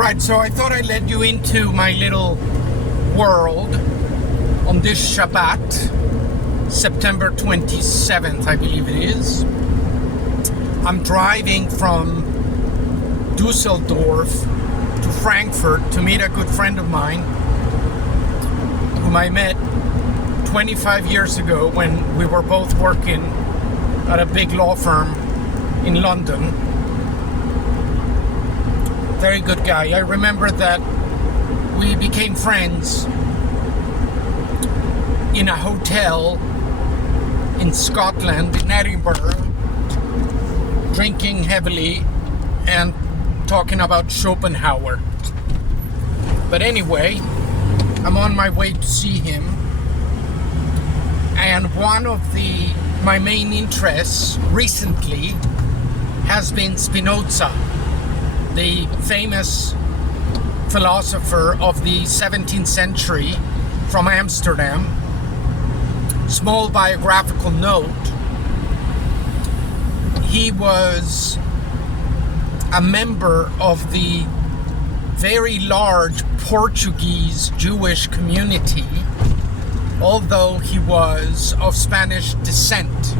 Right, so I thought I'd let you into my little world on this Shabbat, September 27th, I believe it is. I'm driving from Dusseldorf to Frankfurt to meet a good friend of mine whom I met 25 years ago when we were both working at a big law firm in London. Very good guy. I remember that we became friends in a hotel in Scotland, in Edinburgh, drinking heavily and talking about Schopenhauer. But anyway, I'm on my way to see him, and one of my main interests recently has been Spinoza, the famous philosopher of the 17th century from Amsterdam. Small biographical note: he was a member of the very large Portuguese Jewish community, although he was of Spanish descent,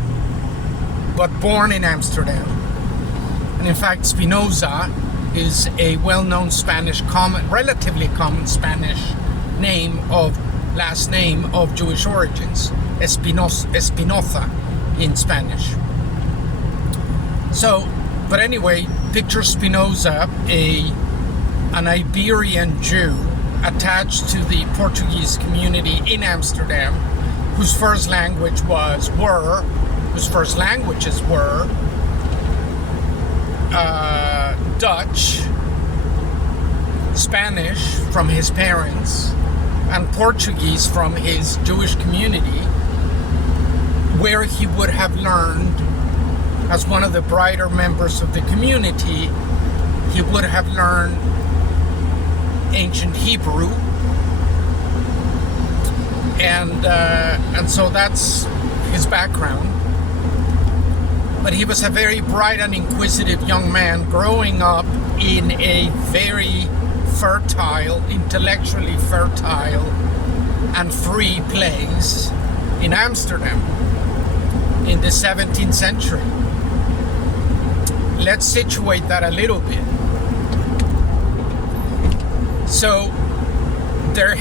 but born in Amsterdam. And in fact, Spinoza is a well-known Spanish, relatively common Spanish last name of Jewish origins, Espinoza in Spanish. So, but anyway, picture Spinoza, an Iberian Jew attached to the Portuguese community in Amsterdam, whose first languages were Dutch, Spanish from his parents, and Portuguese from his Jewish community, where he would have learned, as one of the brighter members of the community, he would have learned ancient Hebrew, and so that's his background. But he was a very bright and inquisitive young man growing up in a very fertile, intellectually fertile and free place in Amsterdam in the 17th century. Let's situate that a little bit. So there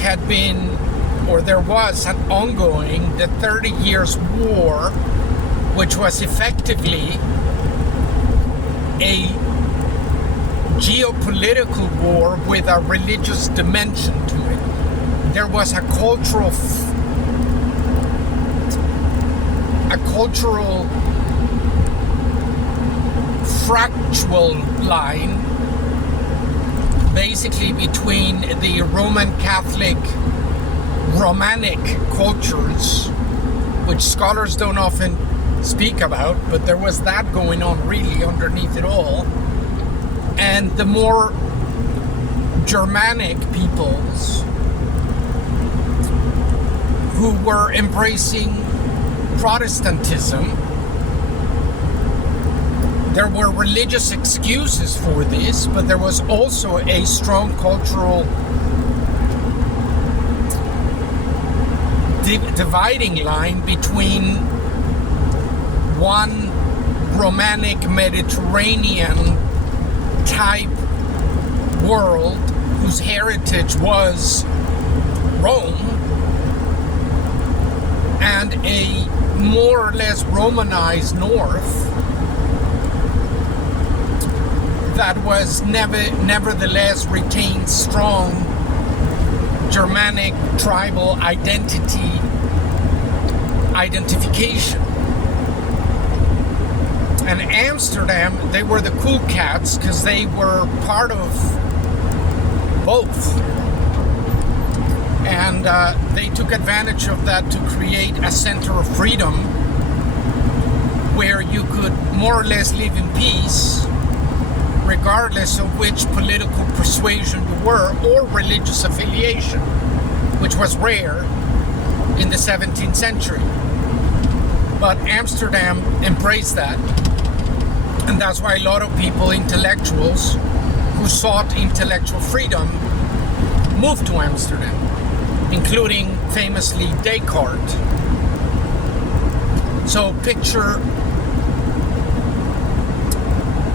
was an ongoing, the 30 Years' War, which was effectively a geopolitical war with a religious dimension to it. There was a cultural fractual line, basically between the Roman Catholic Romanic cultures, which scholars don't often speak about, but there was that going on really underneath it all, and the more Germanic peoples who were embracing Protestantism. There were religious excuses for this, but there was also a strong cultural dividing line between one Romanic Mediterranean type world whose heritage was Rome, and a more or less Romanized north that was nevertheless retained strong Germanic tribal identification. And Amsterdam, they were the cool cats because they were part of both. And they took advantage of that to create a center of freedom where you could more or less live in peace, regardless of which political persuasion you were or religious affiliation, which was rare in the 17th century. But Amsterdam embraced that. And that's why a lot of people, intellectuals, who sought intellectual freedom moved to Amsterdam, including famously Descartes. So picture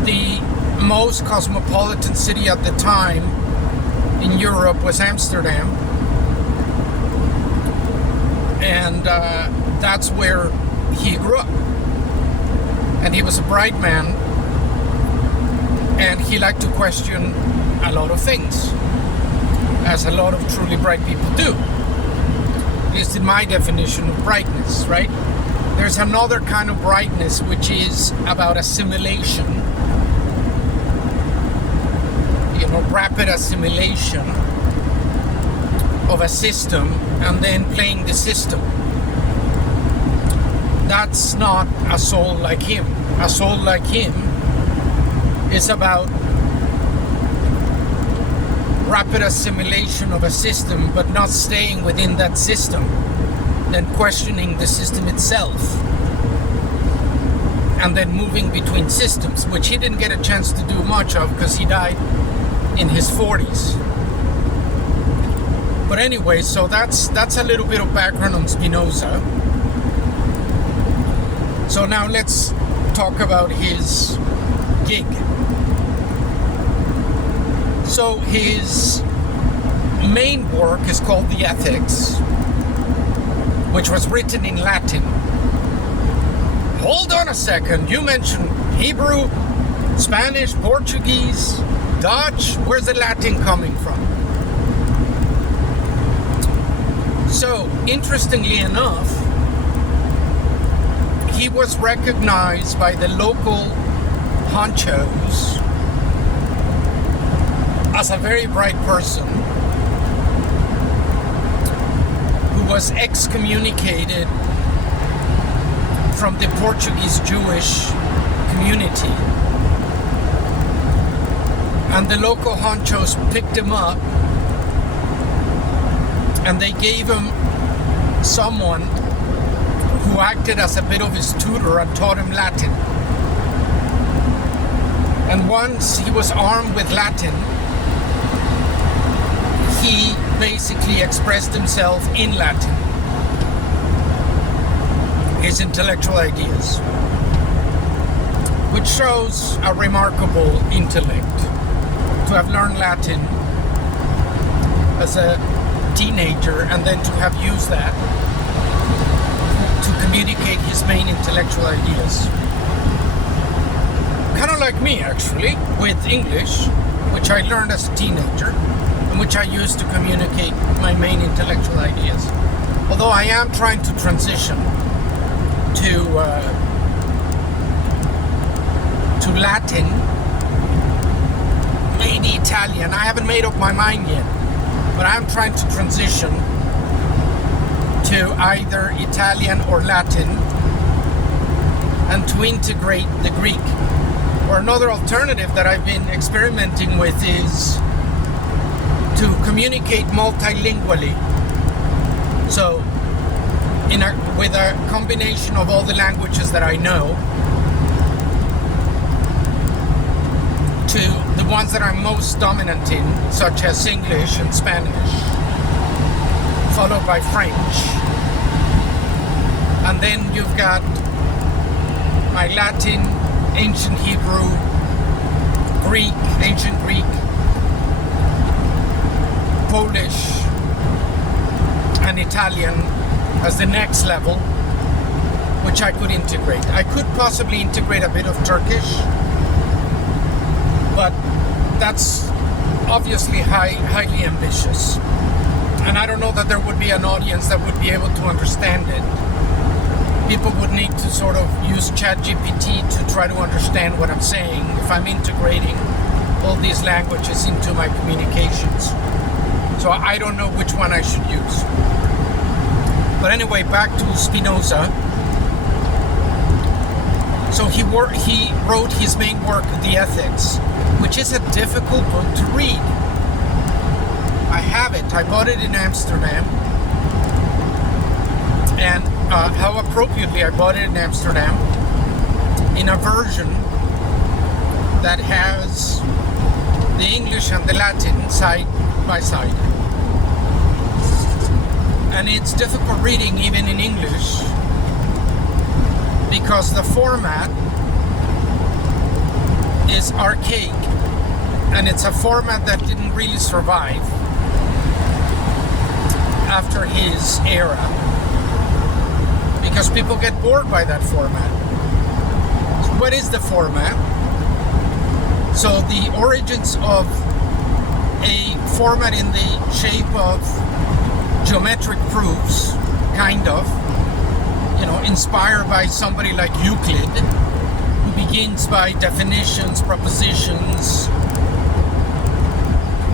the most cosmopolitan city at the time in Europe was Amsterdam, and that's where he grew up. And he was a bright man, and he liked to question a lot of things, as a lot of truly bright people do. At least in my definition of brightness, right? There's another kind of brightness which is about assimilation, rapid assimilation of a system and then playing the system. That's not a soul like him. A soul like him is about rapid assimilation of a system, but not staying within that system, then questioning the system itself, and then moving between systems, which he didn't get a chance to do much of because he died in his 40s. But anyway, so that's a little bit of background on Spinoza. So now let's talk about his gig. So his main work is called The Ethics, which was written in Latin. Hold on a second, you mentioned Hebrew, Spanish, Portuguese, Dutch. Where's the Latin coming from? So, interestingly enough, he was recognized by the local honchos as a very bright person who was excommunicated from the Portuguese Jewish community. And the local honchos picked him up and they gave him someone who acted as a bit of his tutor and taught him Latin. And once he was armed with Latin, he basically expressed himself in Latin, his intellectual ideas, which shows a remarkable intellect to have learned Latin as a teenager and then to have used that to communicate his main intellectual ideas. Kind of like me, actually, with English, which I learned as a teenager and which I used to communicate my main intellectual ideas. Although I am trying to transition to Latin, maybe Italian. I haven't made up my mind yet, but I'm trying to transition to either Italian or Latin and to integrate the Greek. Or another alternative that I've been experimenting with is to communicate multilingually. So with a combination of all the languages that I know to the ones that I'm most dominant in, such as English and Spanish, followed by French. And then you've got my Latin, ancient Hebrew, Greek, ancient Greek, Polish, and Italian as the next level, which I could integrate. I could possibly integrate a bit of Turkish, but that's obviously highly ambitious. And I don't know that there would be an audience that would be able to understand it. People would need to sort of use ChatGPT to try to understand what I'm saying if I'm integrating all these languages into my communications. So I don't know which one I should use. But anyway, back to Spinoza. So he wrote his main work, The Ethics, which is a difficult book to read. I have it. I bought it in Amsterdam. And how appropriately I bought it in in a version that has the English and the Latin side by side. And it's difficult reading even in English because the format is archaic, and it's a format that didn't really survive after his era because people get bored by that format. So what is the format? So the origins of a format in the shape of geometric proofs, kind of, inspired by somebody like Euclid, who begins by definitions, propositions,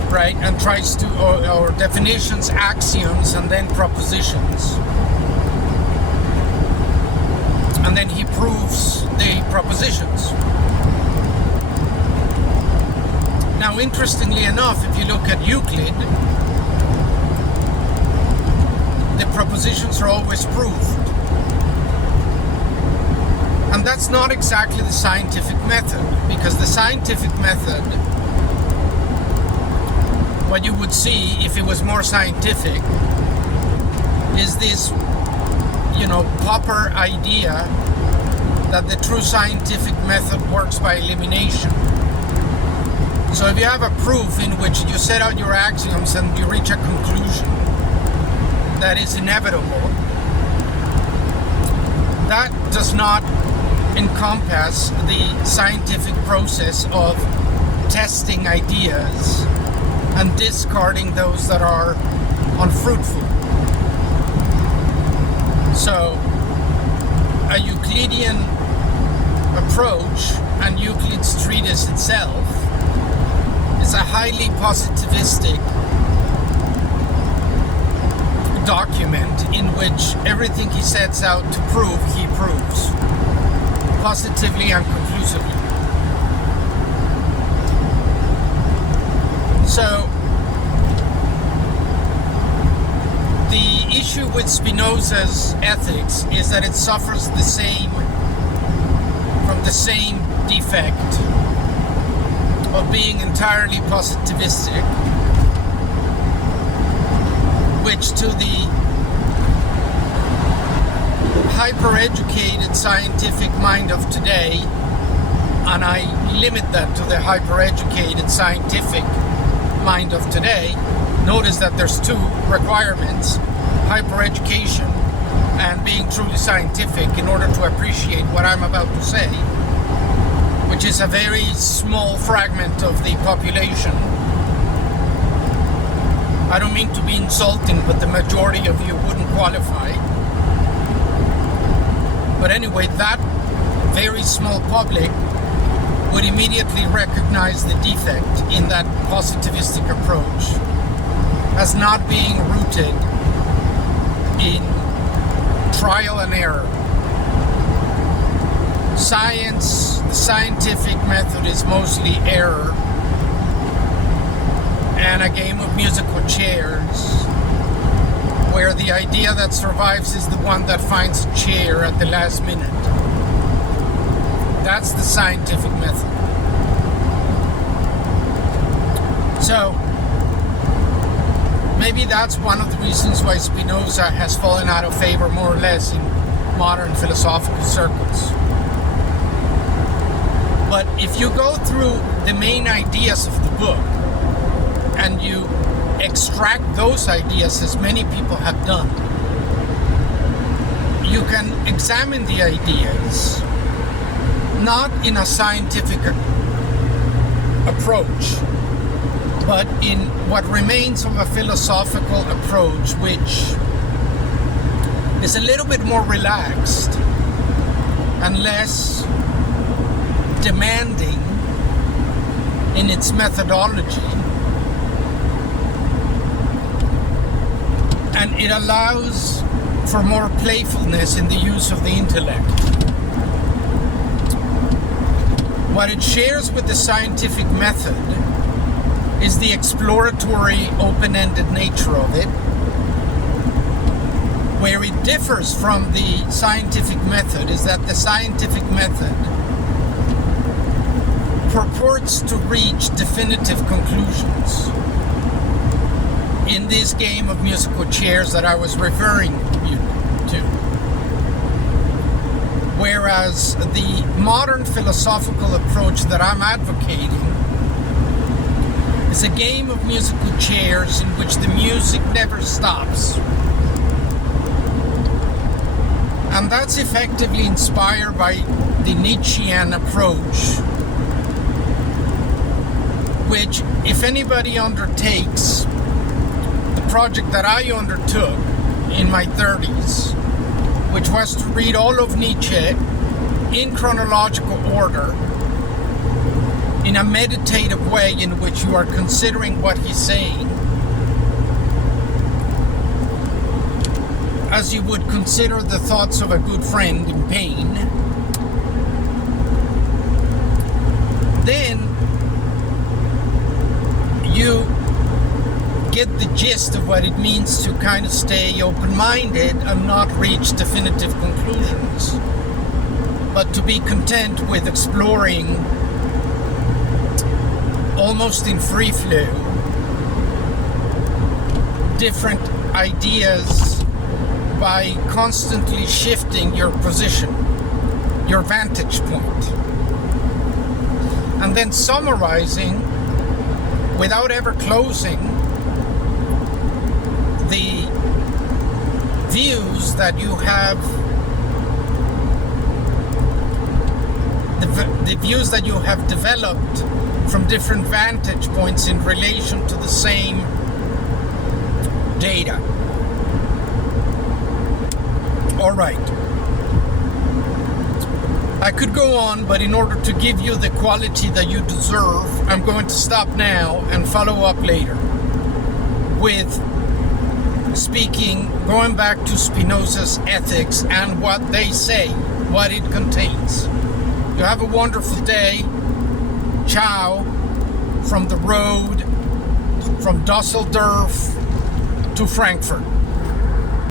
right, and tries to, or definitions, axioms, and then propositions. And then he proves the propositions. Now, interestingly enough, if you look at Euclid, the propositions are always proved. And that's not exactly the scientific method, because the scientific method, what you would see if it was more scientific, is this, proper idea that the true scientific method works by elimination. So if you have a proof in which you set out your axioms and you reach a conclusion that is inevitable, that does not encompass the scientific process of testing ideas and discarding those that are unfruitful. So a Euclidean approach, and Euclid's treatise itself, is a highly positivistic document in which everything he sets out to prove, he proves positively and conclusively. So the issue with Spinoza's ethics is that it suffers from the same defect of being entirely positivistic, which to the hyper-educated scientific mind of today, and I limit that to the hyper-educated scientific mind of today, notice that there's two requirements: hyper-education and being truly scientific in order to appreciate what I'm about to say, which is a very small fragment of the population. I don't mean to be insulting, but the majority of you wouldn't qualify. But anyway, that very small public would immediately recognize the defect in that positivistic approach as not being rooted in trial and error. Science, the scientific method, is mostly error and a game of musical chairs, where the idea that survives is the one that finds a chair at the last minute. That's the scientific method. So, maybe that's one of the reasons why Spinoza has fallen out of favor, more or less, in modern philosophical circles. But if you go through the main ideas of the book and you extract those ideas, as many people have done, you can examine the ideas not in a scientific approach, but in what remains of a philosophical approach, which is a little bit more relaxed and less demanding in its methodology, and it allows for more playfulness in the use of the intellect. What it shares with the scientific method is the exploratory, open-ended nature of it. Where it differs from the scientific method is that the scientific method purports to reach definitive conclusions in this game of musical chairs that I was referring you to. Whereas the modern philosophical approach that I'm advocating is a game of musical chairs in which the music never stops. And that's effectively inspired by the Nietzschean approach, which, if anybody undertakes the project that I undertook in my 30s, which was to read all of Nietzsche in chronological order, in a meditative way in which you are considering what he's saying, as you would consider the thoughts of a good friend in pain, then you get the gist of what it means to kind of stay open-minded and not reach definitive conclusions, but to be content with exploring almost in free flow different ideas by constantly shifting your position, your vantage point, and then summarizing without ever closing the views that you have, the views that you have developed from different vantage points in relation to the same data. All right. I could go on, but in order to give you the quality that you deserve, I'm going to stop now and follow up later with going back to Spinoza's Ethics and what they say, what it contains. You have a wonderful day. Ciao from the road, from Dusseldorf to Frankfurt.